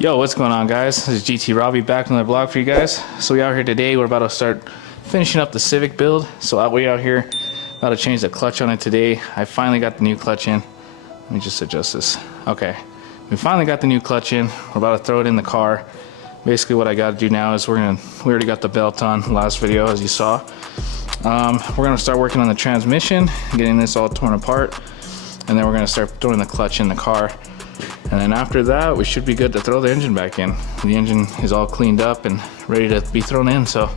Yo, what's going on, guys? This is GT Robbie back on the vlog for you guys. So we out here today, we're about to start finishing up the Civic build. So we out here about to change the clutch on it today. I finally got the new clutch in. Let me just adjust this. Okay, we finally got the new clutch in. We're about to throw it in the car. Basically what I got to do now is we already got the belt on the last video, as you saw. We're gonna start working on the transmission, getting this all torn apart, and then we're gonna start throwing the clutch in the car. And then after that, we should be good to throw the engine back in. The engine is all cleaned up and ready to be thrown in, so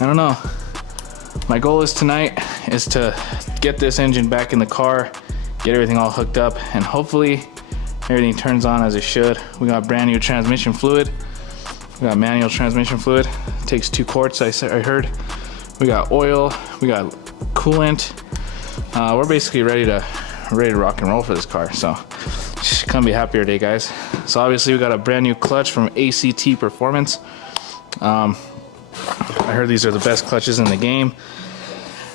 I don't know. My goal is tonight is to get this engine back in the car, get everything all hooked up, and hopefully everything turns on as it should. We got brand new transmission fluid. We got manual transmission fluid. It takes 2 quarts, I heard. We got oil, we got coolant. We're basically ready to rock and roll for this car, so couldn't be happier today, guys. So obviously we got a brand new clutch from ACT Performance. I heard these are the best clutches in the game.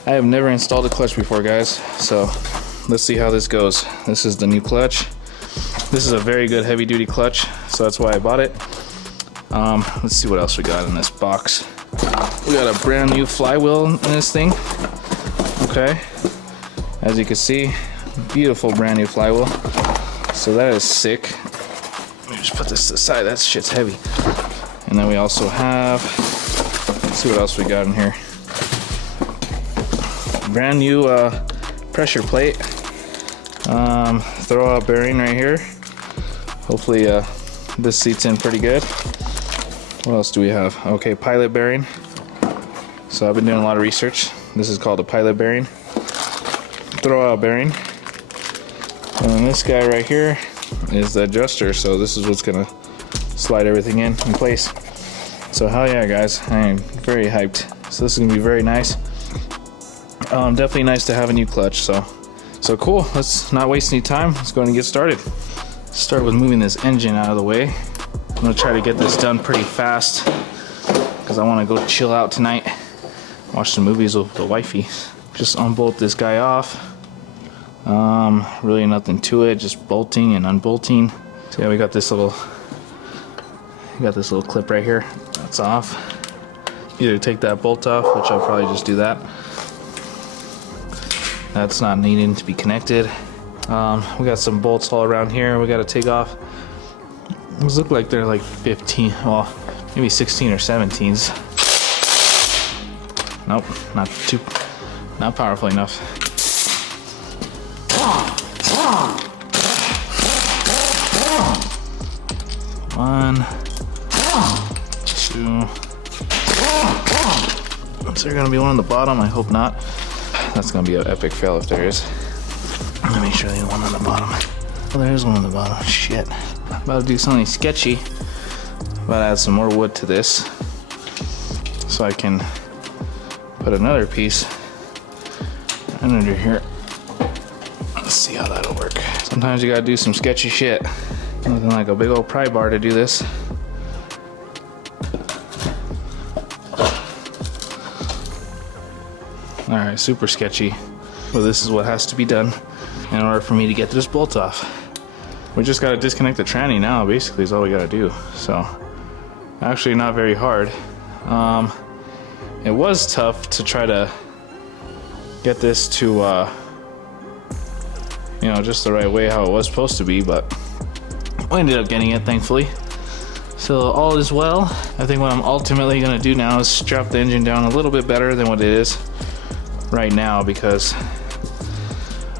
I have never installed a clutch before, guys, so let's see how this goes. This is the new clutch. This is a very good heavy duty clutch, so that's why I bought it. Let's see what else we got in this box. We got a brand new flywheel in this thing. Okay, as you can see, beautiful brand new flywheel. So that is sick. Let me just put this to the side. That shit's heavy. And then we also have, let's see what else we got in here. Brand new pressure plate. Throw out bearing right here. Hopefully this seats in pretty good. What else do we have? Okay, pilot bearing. So I've been doing a lot of research. This is called a pilot bearing. Throw out bearing. And then this guy right here is the adjuster, so this is what's gonna slide everything in place. So hell yeah, guys, I am very hyped. So this is gonna be very nice. Definitely nice to have a new clutch, so cool. Let's not waste any time. Let's go ahead and get started. Start with moving this engine out of the way. I'm gonna try to get this done pretty fast because I want to go chill out tonight, watch some movies with the wifey. Just unbolt this guy off. Really nothing to it, just bolting and unbolting. So yeah, we got this little clip right here. That's off. Either take that bolt off, which I'll probably just do that. That's not needing to be connected. We got some bolts all around here we got to take off. Those look like they're like 15, well, maybe 16 or 17s. Nope, not powerful enough. One, 2. Is there gonna be one on the bottom? I hope not. That's gonna be an epic fail if there is. Let me show you one on the bottom. Oh, there is one on the bottom. Shit. About to do something sketchy. About to add some more wood to this so I can put another piece under here. Let's see how that'll work. Sometimes you gotta do some sketchy shit. Nothing like a big old pry bar to do this. Alright, super sketchy. But this is what has to be done in order for me to get this bolt off. We just gotta disconnect the tranny now, basically is all we gotta do. So, actually not very hard. It was tough to try to get this to, you know, just the right way how it was supposed to be, but we ended up getting it, thankfully. So all is well. I think what I'm ultimately gonna do now is strap the engine down a little bit better than what it is right now, because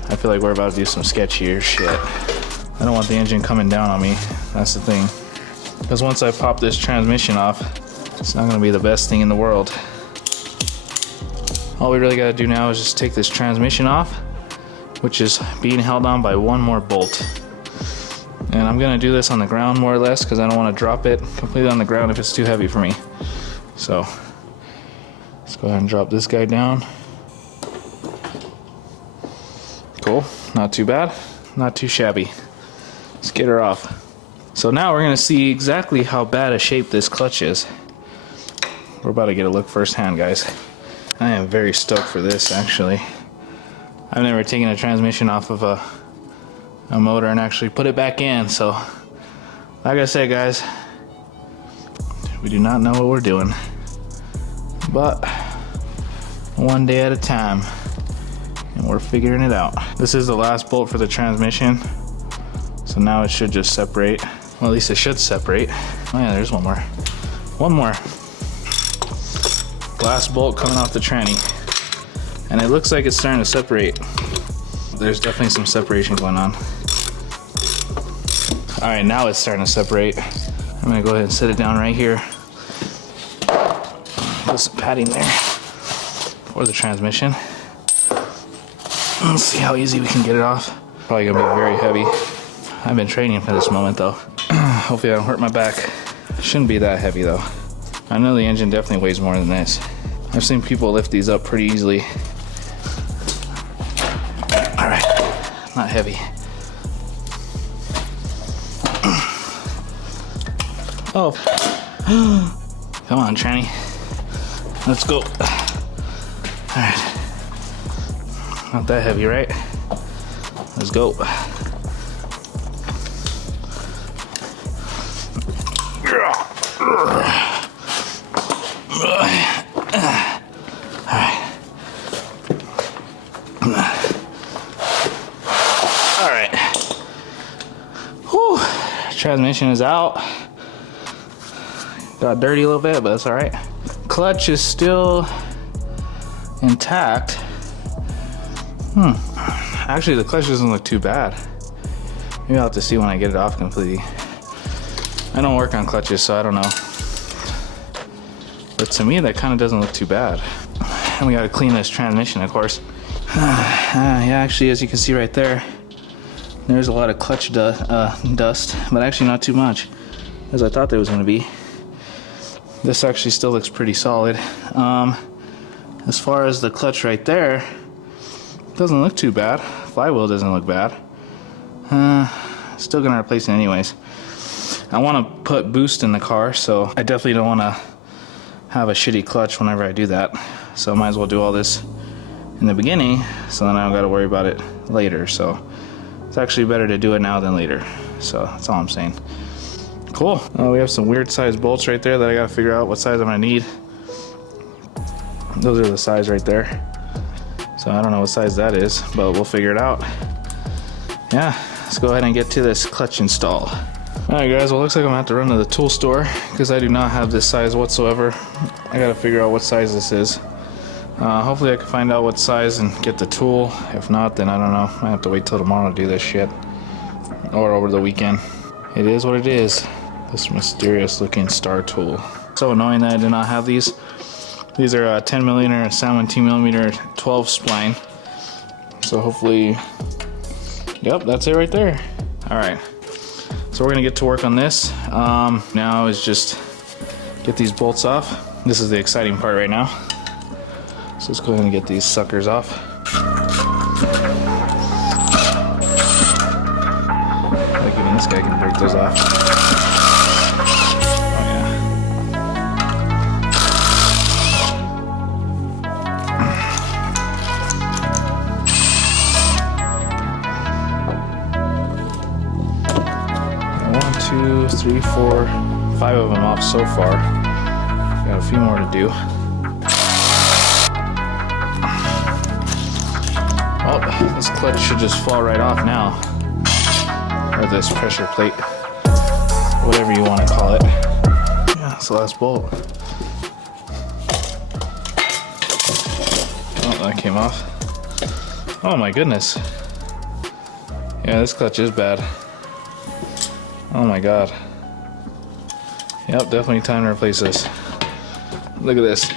I feel like we're about to do some sketchier shit. I don't want the engine coming down on me. That's the thing. Because once I pop this transmission off, it's not gonna be the best thing in the world. All we really gotta do now is just take this transmission off, which is being held on by one more bolt. And I'm gonna do this on the ground more or less because I don't want to drop it completely on the ground if it's too heavy for me. So let's go ahead and drop this guy down. Cool, not too bad, not too shabby. Let's get her off. So now we're gonna see exactly how bad a shape this clutch is. We're about to get a look firsthand, guys. I am very stoked for this, actually. I've never taken a transmission off of a motor and actually put it back in, so Like I said, guys, we do not know what we're doing, but one day at a time, and we're figuring it out. This is the last bolt for the transmission, so now it should just separate. Well, at least it should separate. Oh yeah, there's one more. One more. Last bolt coming off the tranny, and it looks like it's starting to separate. There's definitely some separation going on. All right, now it's starting to separate. I'm gonna go ahead and set it down right here. Put some padding there for the transmission. Let's see how easy we can get it off. Probably gonna be very heavy. I've been training for this moment though. Hopefully I don't hurt my back. Shouldn't be that heavy though. I know the engine definitely weighs more than this. I've seen people lift these up pretty easily. All right, not heavy. Oh, come on, tranny. Let's go. All right, not that heavy, right? Let's go. All right. Whew. Transmission is out. Got dirty a little bit, but that's all right. Clutch is still intact. Actually, the clutch doesn't look too bad. Maybe I'll have to see when I get it off completely. I don't work on clutches, so I don't know. But to me, that kind of doesn't look too bad. And we gotta clean this transmission, of course. Yeah, actually, as you can see right there, there's a lot of clutch dust, but actually not too much, as I thought there was gonna be. This actually still looks pretty solid. As far as the clutch right there, doesn't look too bad. Flywheel doesn't look bad. Still gonna replace it anyways. I wanna put boost in the car, so I definitely don't wanna have a shitty clutch whenever I do that. So I might as well do all this in the beginning, so then I don't gotta worry about it later. So it's actually better to do it now than later. So that's all I'm saying. Cool. We have some weird size bolts right there that I gotta figure out what size I'm gonna need. Those are the size right there. So I don't know what size that is, but we'll figure it out. Yeah, let's go ahead and get to this clutch install. All right guys, well looks like I'm gonna have to run to the tool store because I do not have this size whatsoever. I gotta figure out what size this is. Hopefully I can find out what size and get the tool. If not, then I don't know. I have to wait till tomorrow to do this shit. Or over the weekend. It is what it is. This mysterious looking star tool. So annoying that I do not have these. These are 10 millimeter and 17 millimeter 12 spline. So hopefully, yep, that's it right there. All right, so we're gonna get to work on this. Now is just get these bolts off. This is the exciting part right now. So let's go ahead and get these suckers off. Like even this guy can break those off. Two, three, four, 5 of them off so far. Got a few more to do. Oh, this clutch should just fall right off now. Or this pressure plate. Whatever you want to call it. Yeah, it's the last bolt. Oh, that came off. Oh my goodness. Yeah, this clutch is bad. Oh my god. Yep, definitely time to replace this. Look at this.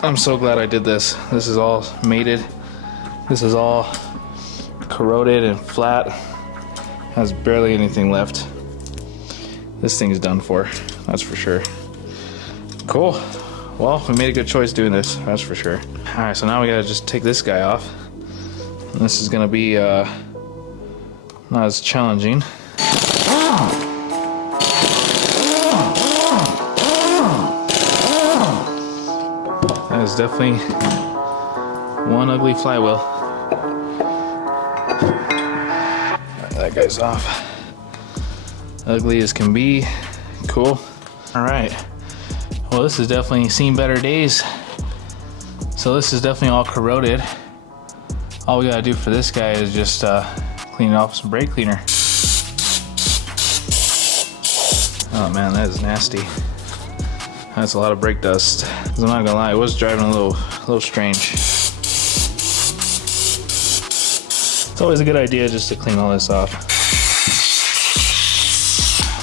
I'm so glad I did this. This is all mated. This is all corroded and flat. Has barely anything left. This thing's done for, that's for sure. Cool. Well, we made a good choice doing this, that's for sure. Alright, so now we gotta just take this guy off. And this is gonna be not as challenging. That is definitely one ugly flywheel. That guy's off. Ugly as can be. Cool. All right. Well, this has definitely seen better days. So this is definitely all corroded. All we gotta do for this guy is just clean it off with some brake cleaner. Oh man, that is nasty. That's a lot of brake dust. 'Cause I'm not gonna lie, it was driving a little strange. It's always a good idea just to clean all this off.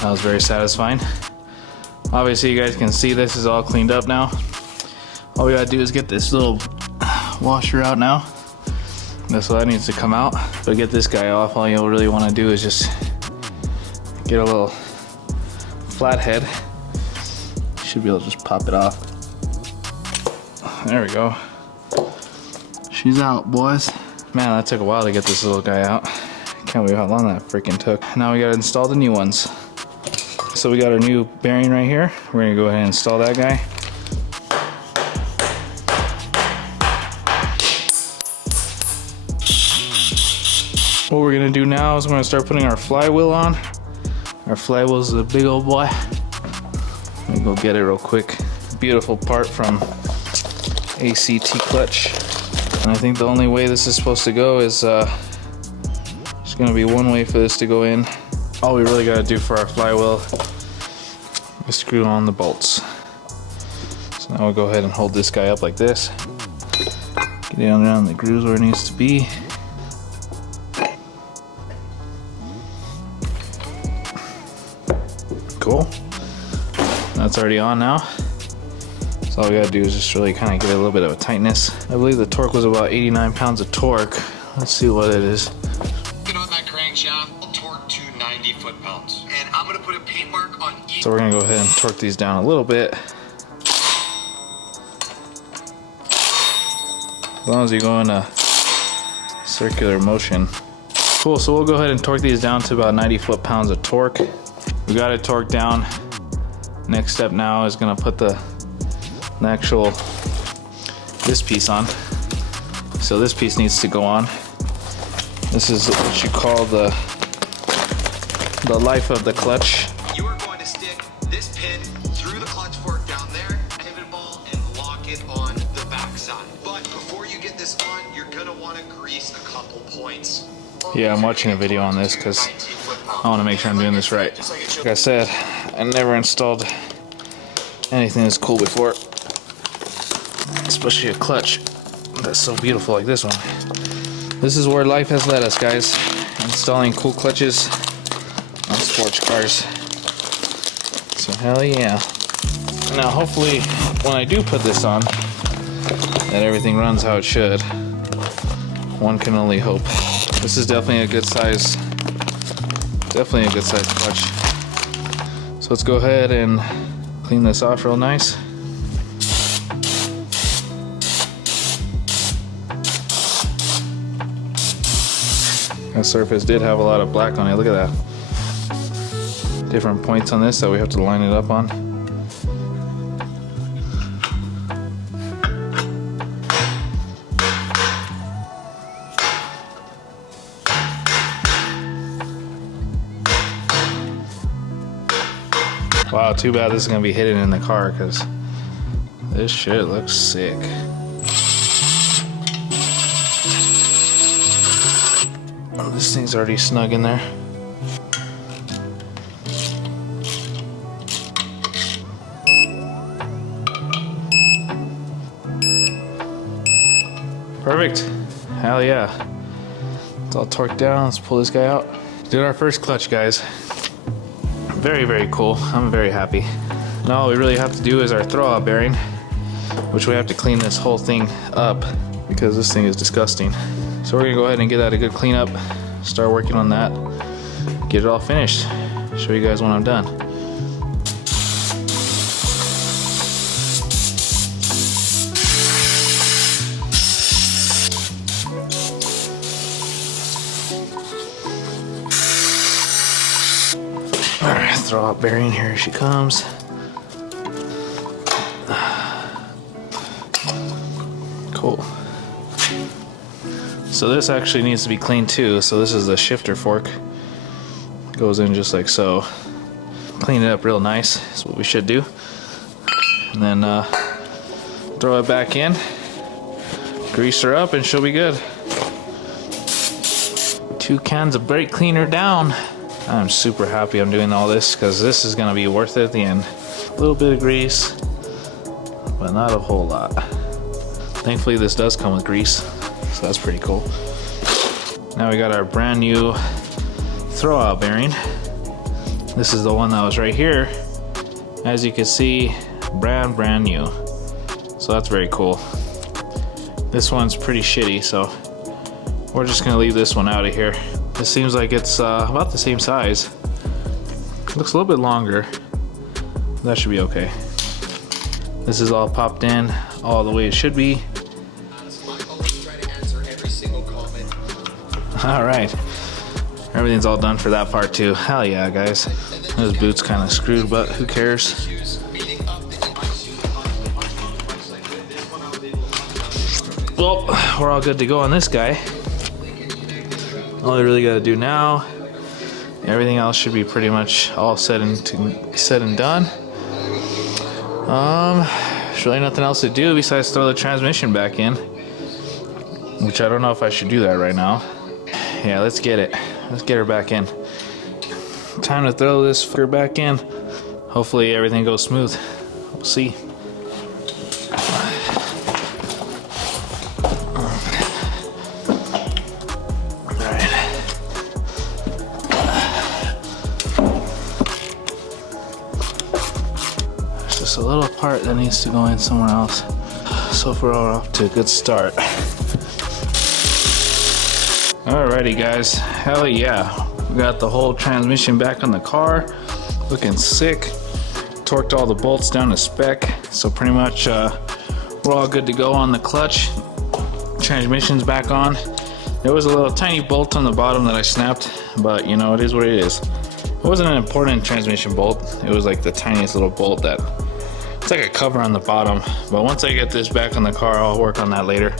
That was very satisfying. Obviously you guys can see this is all cleaned up now. All we gotta do is get this little washer out now. So that needs to come out. But get this guy off, all you'll really wanna do is just get a little flathead. Should be able to just pop it off. There we go. She's out, boys. Man, that took a while to get this little guy out. Can't believe how long that freaking took. Now we gotta install the new ones. So we got our new bearing right here. We're gonna go ahead and install that guy. What we're gonna do now is we're gonna start putting our flywheel on. Our flywheel is a big old boy. Let me go get it real quick. Beautiful part from ACT Clutch. And I think the only way this is supposed to go is there's gonna be one way for this to go in. All we really gotta do for our flywheel is screw on the bolts. So now we'll go ahead and hold this guy up like this. Get it down the grooves where it needs to be. Cool. That's already on now. So all we gotta do is just really kind of get a little bit of a tightness. I believe the torque was about 89 pounds of torque. Let's see what it is. Get on that crankshaft, torque to 90 foot-pounds. And I'm gonna put a paint mark on each. So we're gonna go ahead and torque these down a little bit. As long as you go in a circular motion. Cool, so we'll go ahead and torque these down to about 90 foot-pounds of torque. We got it torqued down. Next step now is gonna put the actual, this piece on. So this piece needs to go on. This is what you call the life of the clutch. You are going to stick this pin through the clutch fork down there, pivot ball, and lock it on the back side. But before you get this on, you're gonna want to grease a couple points. Yeah, I'm watching a video on this because I want to make sure I'm doing this right. Like I said, I never installed anything that's cool before, especially a clutch that's so beautiful like this one. This is where life has led us, guys. Installing cool clutches on sports cars. So hell yeah. Now hopefully when I do put this on, that everything runs how it should. One can only hope. This is definitely a good size, clutch. So let's go ahead and clean this off real nice. That surface did have a lot of black on it. Look at that. Different points on this that we have to line it up on. Wow, too bad this is gonna be hidden in the car because this shit looks sick. Oh, this thing's already snug in there. Perfect. Hell yeah. It's all torqued down. Let's pull this guy out. Did our first clutch, guys. Very, very cool. I'm very happy. Now all we really have to do is our throwout bearing, which we have to clean this whole thing up because this thing is disgusting. So we're gonna go ahead and get that a good cleanup, start working on that, get it all finished. Show you guys when I'm done. Alright, throw out bearing, here she comes. Cool. So this actually needs to be cleaned too. So this is the shifter fork. Goes in just like so. clean it up real nice. That's what we should do. And then throw it back in, grease her up, and she'll be good. 2 cans of brake cleaner down. I'm super happy I'm doing all this because this is gonna be worth it at the end. A little bit of grease, but not a whole lot. Thankfully this does come with grease, so that's pretty cool. Now we got our brand new throwout bearing. This is the one that was right here. As you can see, brand new. So that's very cool. This one's pretty shitty, so we're just gonna leave this one out of here. This seems like it's about the same size. Looks a little bit longer. That should be okay. This is all popped in, all the way it should be. All right, everything's all done for that part too. Hell yeah, guys. Those boots kind of screwed, but who cares? Well, we're all good to go on this guy. All I really gotta do now, everything else should be pretty much all said and done. There's really nothing else to do besides throw the transmission back in, which I don't know if I should do that right now. Yeah, let's get it. Let's get her back in. Time to throw this fucker back in. Hopefully everything goes smooth. We'll see. Just a little part that needs to go in somewhere else. So far we're off to a good start. Alrighty guys, hell yeah. We got the whole transmission back on the car. Looking sick. Torqued all the bolts down to spec. So pretty much we're all good to go on the clutch. Transmission's back on. There was a little tiny bolt on the bottom that I snapped, but you know, it is what it is. It wasn't an important transmission bolt. It was like the tiniest little bolt that, it's like a cover on the bottom. But once I get this back on the car, I'll work on that later.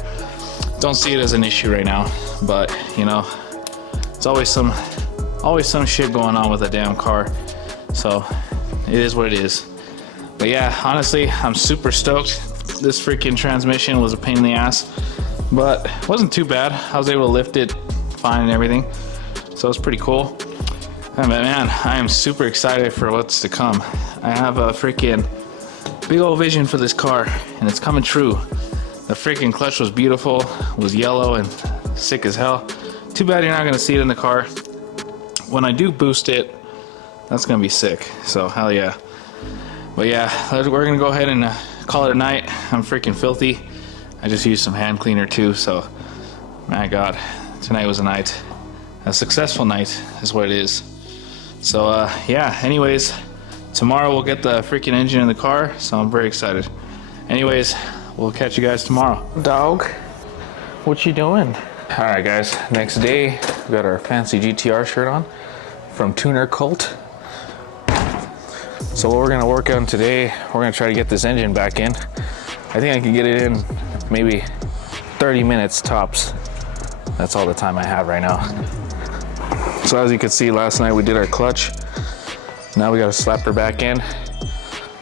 Don't see it as an issue right now, but you know, it's always some shit going on with a damn car. So it is what it is. But yeah, honestly, I'm super stoked. This freaking transmission was a pain in the ass, but it wasn't too bad. I was able to lift it fine and everything. So it's pretty cool. And man, I am super excited for what's to come. I have a freaking big old vision for this car, and it's coming true. The freaking clutch was beautiful, was yellow and sick as hell. Too bad you're not gonna see it in the car. When I do boost it, that's gonna be sick. So hell yeah. But yeah, we're gonna go ahead and call it a night. I'm freaking filthy. I just used some hand cleaner too, so my God, tonight was a night. A successful night is what it is. So yeah, anyways, tomorrow we'll get the freaking engine in the car, so I'm very excited. Anyways, we'll catch you guys tomorrow. Dog, what you doing? All right guys, next day, we got our fancy GTR shirt on from Tuner Cult. So what we're gonna work on today, we're gonna try to get this engine back in. I think I can get it in maybe 30 minutes tops. That's all the time I have right now. So as you can see, last night we did our clutch. Now we gotta slap her back in.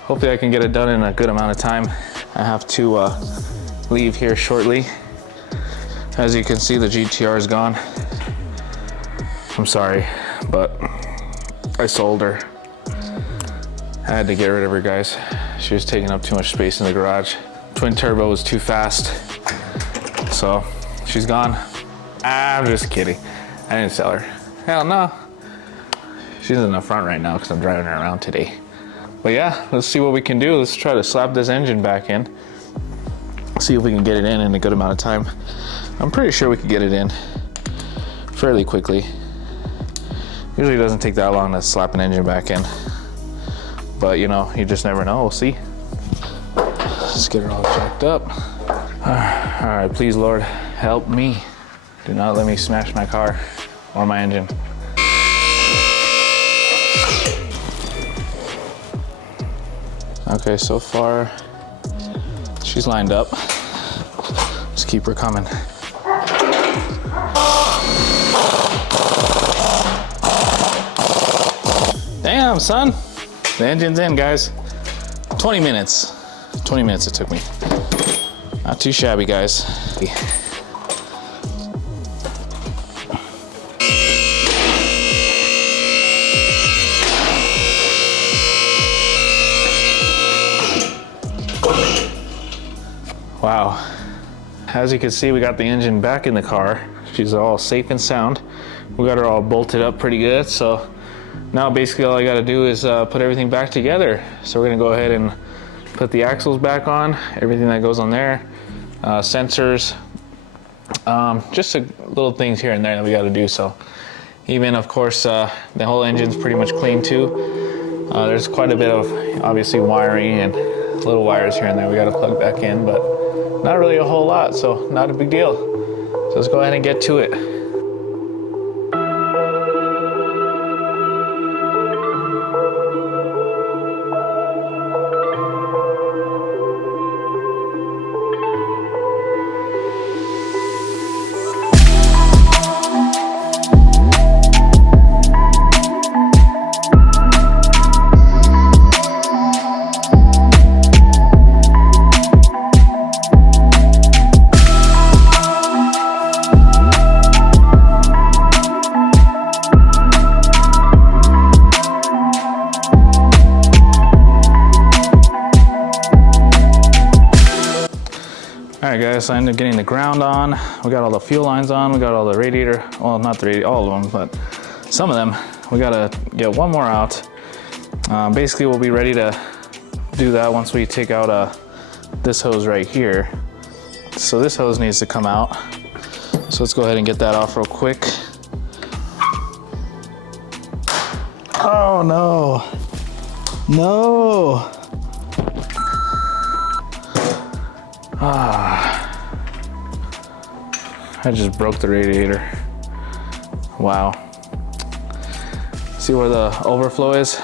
Hopefully I can get it done in a good amount of time. I have to leave here shortly. As you can see, the GTR is gone. I'm sorry, but I sold her. I had to get rid of her, guys. She was taking up too much space in the garage. Twin turbo was too fast. So she's gone. I'm just kidding. I didn't sell her. Hell no. She's in the front right now because I'm driving her around today. But yeah, let's see what we can do. Let's try to slap this engine back in. See if we can get it in a good amount of time. I'm pretty sure we could get it in fairly quickly. Usually it doesn't take that long to slap an engine back in. But you know, you just never know. We'll see. Let's get her all jacked up. All right, please Lord, help me. Do not let me smash my car or my engine. Okay, so far she's lined up. Just keep her coming. Damn, son. The engine's in, guys. 20 minutes. 20 minutes it took me. Not too shabby, guys. Wow. As you can see, we got the engine back in the car. She's all safe and sound. We got her all bolted up pretty good. So now basically all I gotta do is put everything back together. So we're gonna go ahead and put the axles back on, everything that goes on there, sensors, just little things here and there that we gotta do. So even of course, the whole engine's pretty much clean too. There's quite a bit of obviously wiring and little wires here and there we gotta plug back in, but not really a whole lot, so not a big deal. So let's go ahead and get to it. All right, guys, so I ended up getting the ground on. We got all the fuel lines on. We got all the radiator, well, not the radiator, all of them, but some of them. We gotta get one more out. Basically, we'll be ready to do that once we take out this hose right here. So this hose needs to come out. So let's go ahead and get that off real quick. Oh no, no. I just broke the radiator. Wow. See where the overflow is?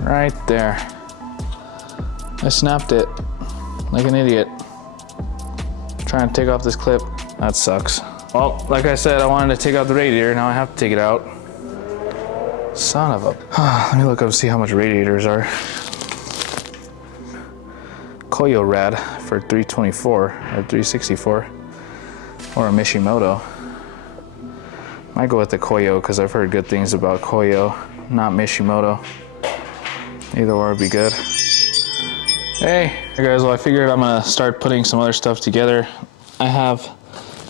Right there. I snapped it like an idiot. Trying to take off this clip. That sucks. Well, like I said, I wanted to take out the radiator. Now I have to take it out. Son of a... Let me look up and see how much radiators are. Koyo Rad for 324 or 364, or a Mishimoto. Might go with the Koyo because I've heard good things about Koyo, not Mishimoto. Either or would be good. Hey guys, well I figured I'm gonna start putting some other stuff together. I have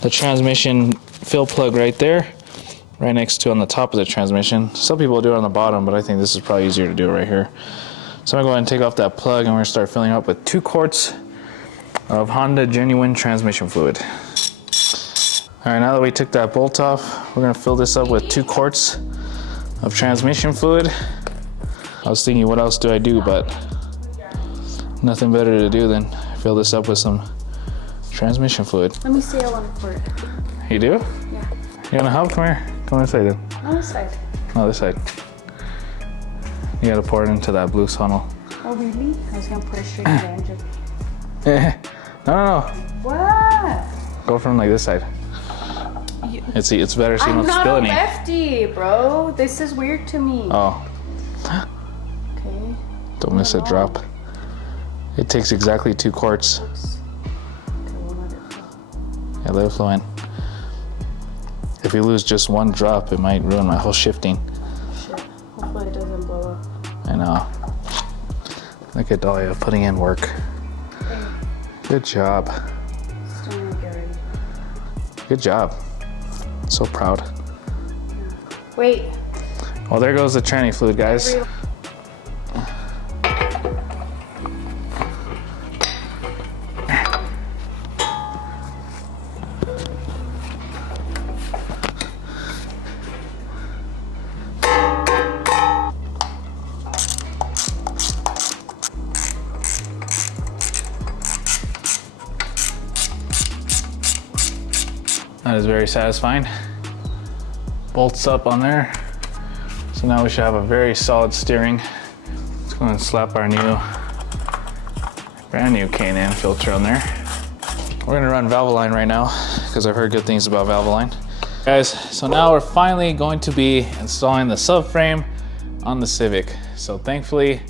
the transmission fill plug right there, right next to on the top of the transmission. Some people do it on the bottom, but I think this is probably easier to do it right here. So I'm gonna go ahead and take off that plug and we're gonna start filling up with 2 quarts of Honda genuine transmission fluid. All right, now that we took that bolt off, we're gonna fill this up with 2 quarts of transmission fluid. I was thinking, what else do I do? But nothing better to do than fill this up with some transmission fluid. Let me see, I want to pour it. You do? Yeah. You wanna help? Come here. Come on this side then. On this side. No, this side. You gotta pour it into that blue funnel. Oh, really? I was gonna put it straight in the engine. No. What? Go from like this side. It's better so you don't spill any. I'm not a lefty, bro. This is weird to me. Oh. Okay. Don't miss a drop. It takes exactly 2 quarts. Oops. Okay, we'll let it flow. Yeah, let it flow in. If you lose just 1 drop, it might ruin my whole shifting. Shit. Hopefully it doesn't blow up. I know. Look at Dahlia putting in work. Hey, Good job. still gonna get ready. Good job. So proud. Wait. Well, there goes the tranny fluid, guys. That is very satisfying. Bolts up on there. So now we should have a very solid steering. Let's go and slap our brand new K&N filter on there. We're gonna run Valvoline right now because I've heard good things about Valvoline. Guys, so now we're finally going to be installing the subframe on the Civic. So thankfully,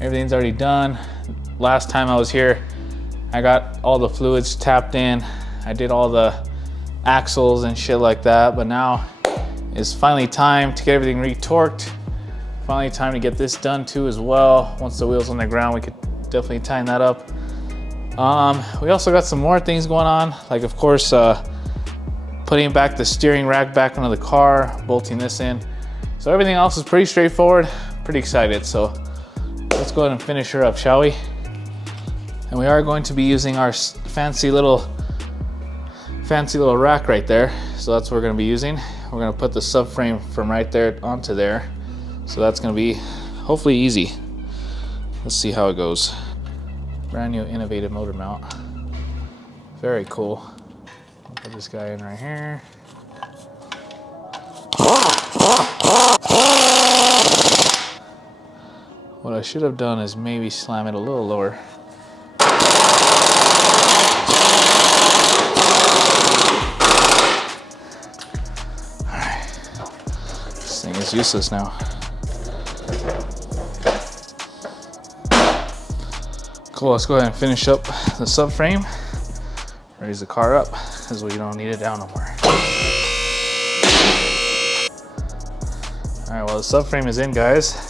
everything's already done. Last time I was here, I got all the fluids tapped in. I did all the axles and shit like that, but now it's finally time to get everything retorqued. Finally time to get this done too as well. Once the wheel's on the ground, we could definitely tighten that up. We also got some more things going on, like of course, putting back the steering rack back into the car, bolting this in. So everything else is pretty straightforward, pretty excited. So let's go ahead and finish her up, shall we? And we are going to be using our fancy little rack right there. So that's what we're gonna be using. We're gonna put the subframe from right there onto there. So that's gonna be hopefully easy. Let's see how it goes. Brand new innovative motor mount. Very cool. I'll put this guy in right here. What I should have done is maybe slam it a little lower. This thing is useless now. Cool, let's go ahead and finish up the subframe. Raise the car up, because we don't need it down no more. All right, well the subframe is in, guys.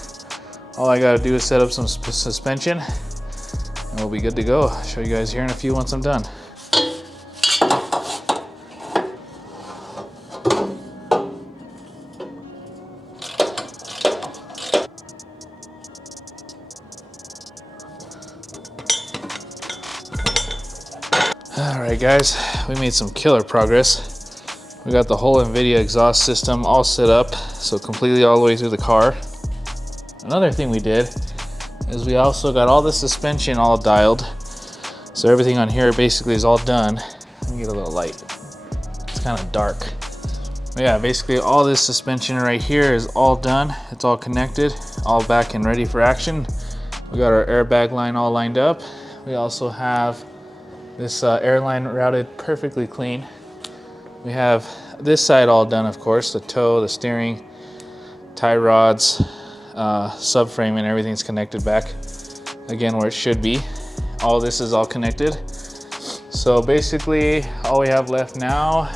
All I gotta do is set up some suspension, and we'll be good to go. I'll show you guys here in a few once I'm done. Alright guys, we made some killer progress. We got the whole NVIDIA exhaust system all set up, so completely all the way through the car. Another thing we did is we also got all the suspension all dialed. So everything on here basically is all done. Let me get a little light. It's kind of dark. But yeah, basically all this suspension right here is all done. It's all connected, all back and ready for action. We got our airbag line all lined up. We also have this airline routed perfectly clean. We have this side all done, of course, the toe, the steering, tie rods, subframe, and everything's connected back again where it should be. All this is all connected. So basically all we have left now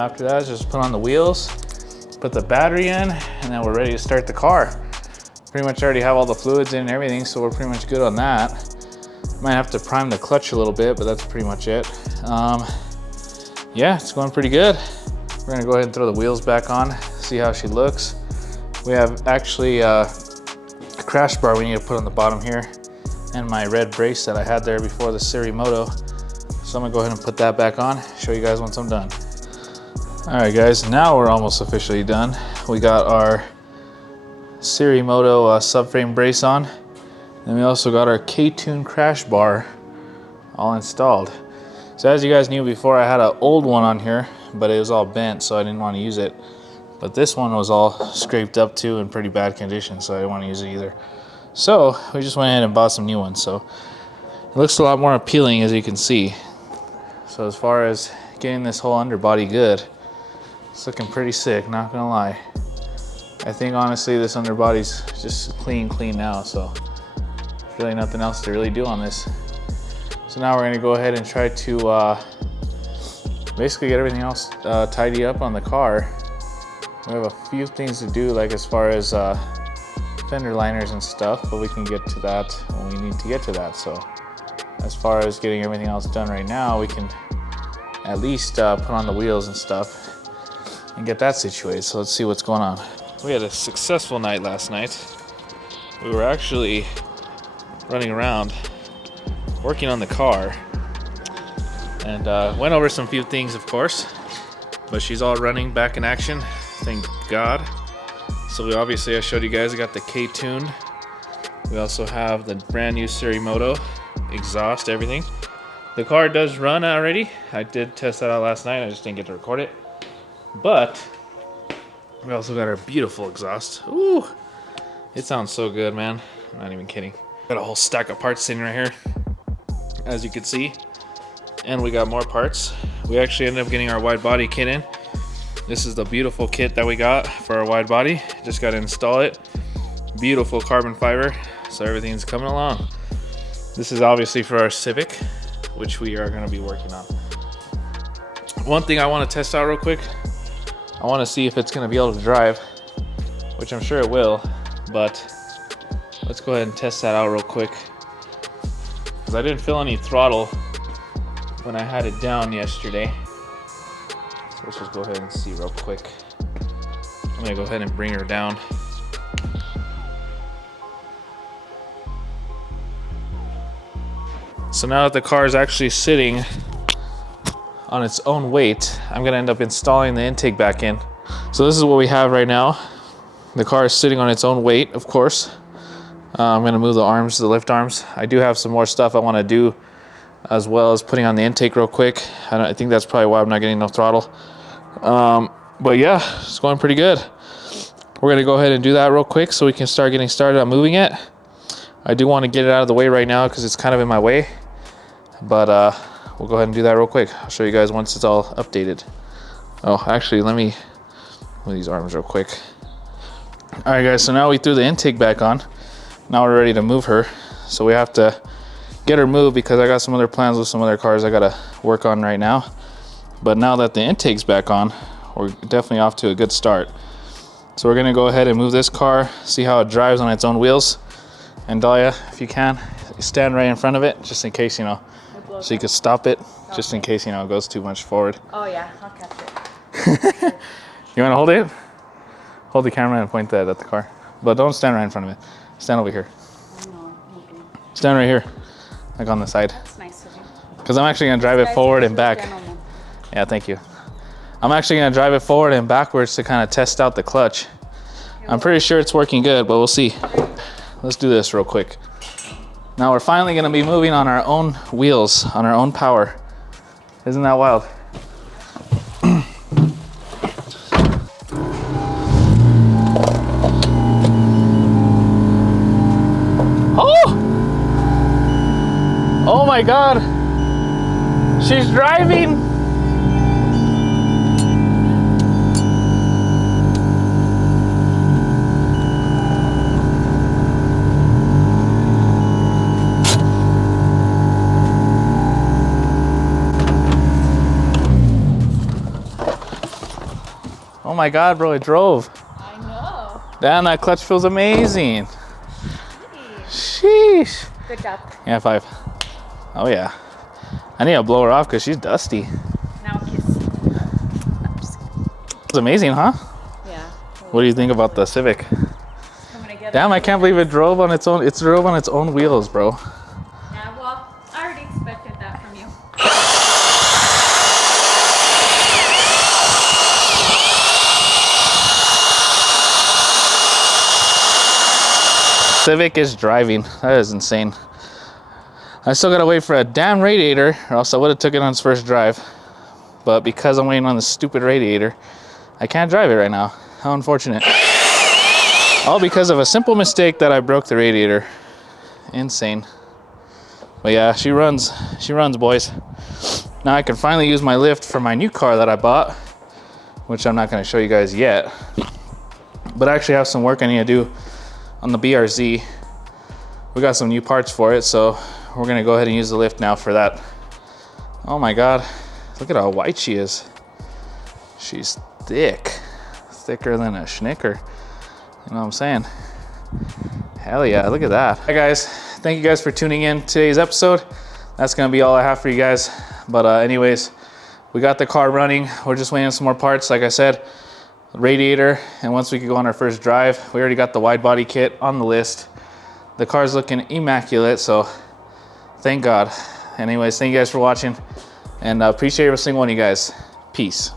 after that is just put on the wheels, put the battery in, and then we're ready to start the car. Pretty much already have all the fluids in and everything, so we're pretty much good on that. Might have to prime the clutch a little bit, but that's pretty much it. Yeah, it's going pretty good. We're gonna go ahead and throw the wheels back on, see how she looks. We have actually a crash bar we need to put on the bottom here, and my red brace that I had there before the Serimoto. So I'm gonna go ahead and put that back on, show you guys once I'm done. All right guys, now we're almost officially done. We got our Serimoto subframe brace on. And we also got our K-Tune crash bar all installed. So as you guys knew before, I had an old one on here, but it was all bent, so I didn't want to use it. But this one was all scraped up too in pretty bad condition, so I didn't want to use it either. So we just went ahead and bought some new ones. So it looks a lot more appealing, as you can see. So as far as getting this whole underbody good, it's looking pretty sick, not gonna lie. I think honestly this underbody's just clean now, so really nothing else to really do on this. So now we're gonna go ahead and try to basically get everything else tidy up on the car. We have a few things to do, like as far as fender liners and stuff, but we can get to that when we need to get to that. So as far as getting everything else done right now, we can at least put on the wheels and stuff and get that situated. So let's see what's going on. We had a successful night last night. We were actually running around working on the car, and went over some few things, of course, but she's all running back in action, thank God. So we obviously, I showed you guys, I got the K-Tune. We also have the brand new Serimoto exhaust, everything. The car does run already. I did test that out last night, I just didn't get to record it. But we also got our beautiful exhaust. Ooh, it sounds so good, man. I'm not even kidding. Got a whole stack of parts sitting right here, as you can see. And we got more parts. We actually ended up getting our wide body kit in. This is the beautiful kit that we got for our wide body. Just got to install it. beautiful carbon fiber, so everything's coming along. This is obviously for our Civic, which we are going to be working on. One thing I want to test out real quick, I want to see if it's going to be able to drive, which I'm sure it will, but let's go ahead and test that out real quick, because I didn't feel any throttle when I had it down yesterday. So let's just go ahead and see real quick. I'm gonna go ahead and bring her down. So now that the car is actually sitting on its own weight, I'm gonna end up installing the intake back in. So this is what we have right now. The car is sitting on its own weight, of course. I'm gonna move the arms, the lift arms. I do have some more stuff I wanna do, as well as putting on the intake real quick. I think that's probably why I'm not getting no throttle. But yeah, it's going pretty good. We're gonna go ahead and do that real quick so we can start getting started on moving it. I do want to get it out of the way right now because it's kind of in my way. But we'll go ahead and do that real quick. I'll show you guys once it's all updated. Oh, actually, let me move these arms real quick. All right, guys, so now we threw the intake back on. Now we're ready to move her. So we have to get her moved because I got some other plans with some other cars I gotta work on right now. But now that the intake's back on, we're definitely off to a good start. So we're gonna go ahead and move this car, see how it drives on its own wheels. And Dahlia, if you can, stand right in front of it, just in case, you know, so you could stop it, just in case, you know, it goes too much forward. Oh yeah, I'll catch it. You wanna hold it? Hold the camera and point that at the car. But don't stand right in front of it. Stand over here. I know. Okay. Stand right here, like on the side. That's nice of you. Because I'm actually gonna drive it forward and back. Gentleman. Yeah, thank you. I'm actually gonna drive it forward and backwards to kind of test out the clutch. I'm pretty sure it's working good, but we'll see. Let's do this real quick. Now we're finally gonna be moving on our own wheels, on our own power. Isn't that wild? Oh! Oh my God! She's driving! Oh my God, bro, it drove. I know. Damn, that clutch feels amazing. Sheesh. Good job. Yeah, 5. Oh yeah. I need to blow her off because she's dusty. Now kiss. No, I'm just kidding. It's amazing, huh? Yeah. What do you think about the Civic? Coming together. Damn, I can't believe it drove on its own. It drove on its own wheels, bro. Yeah, well, I already expected that from you. Civic is driving. That is insane. I still gotta wait for a damn radiator, or else I would have took it on its first drive. But because I'm waiting on the stupid radiator, I can't drive it right now. How unfortunate. All because of a simple mistake that I broke the radiator. Insane. But yeah, she runs, boys. Now I can finally use my lift for my new car that I bought, which I'm not gonna show you guys yet. But I actually have some work I need to do on the BRZ. We got some new parts for it, so we're gonna go ahead and use the lift now for that. Oh my God, look at how white she is. She's thick, thicker than a schnicker. You know what I'm saying? Hell yeah, look at that. Hi guys, thank you guys for tuning in today's episode. That's gonna be all I have for you guys. But anyways, we got the car running. We're just waiting on some more parts, like I said. Radiator, and once we could go on our first drive, we already got the wide body kit on the list. The car's looking immaculate, so thank God. Anyways, thank you guys for watching, and appreciate every single one of you guys. Peace.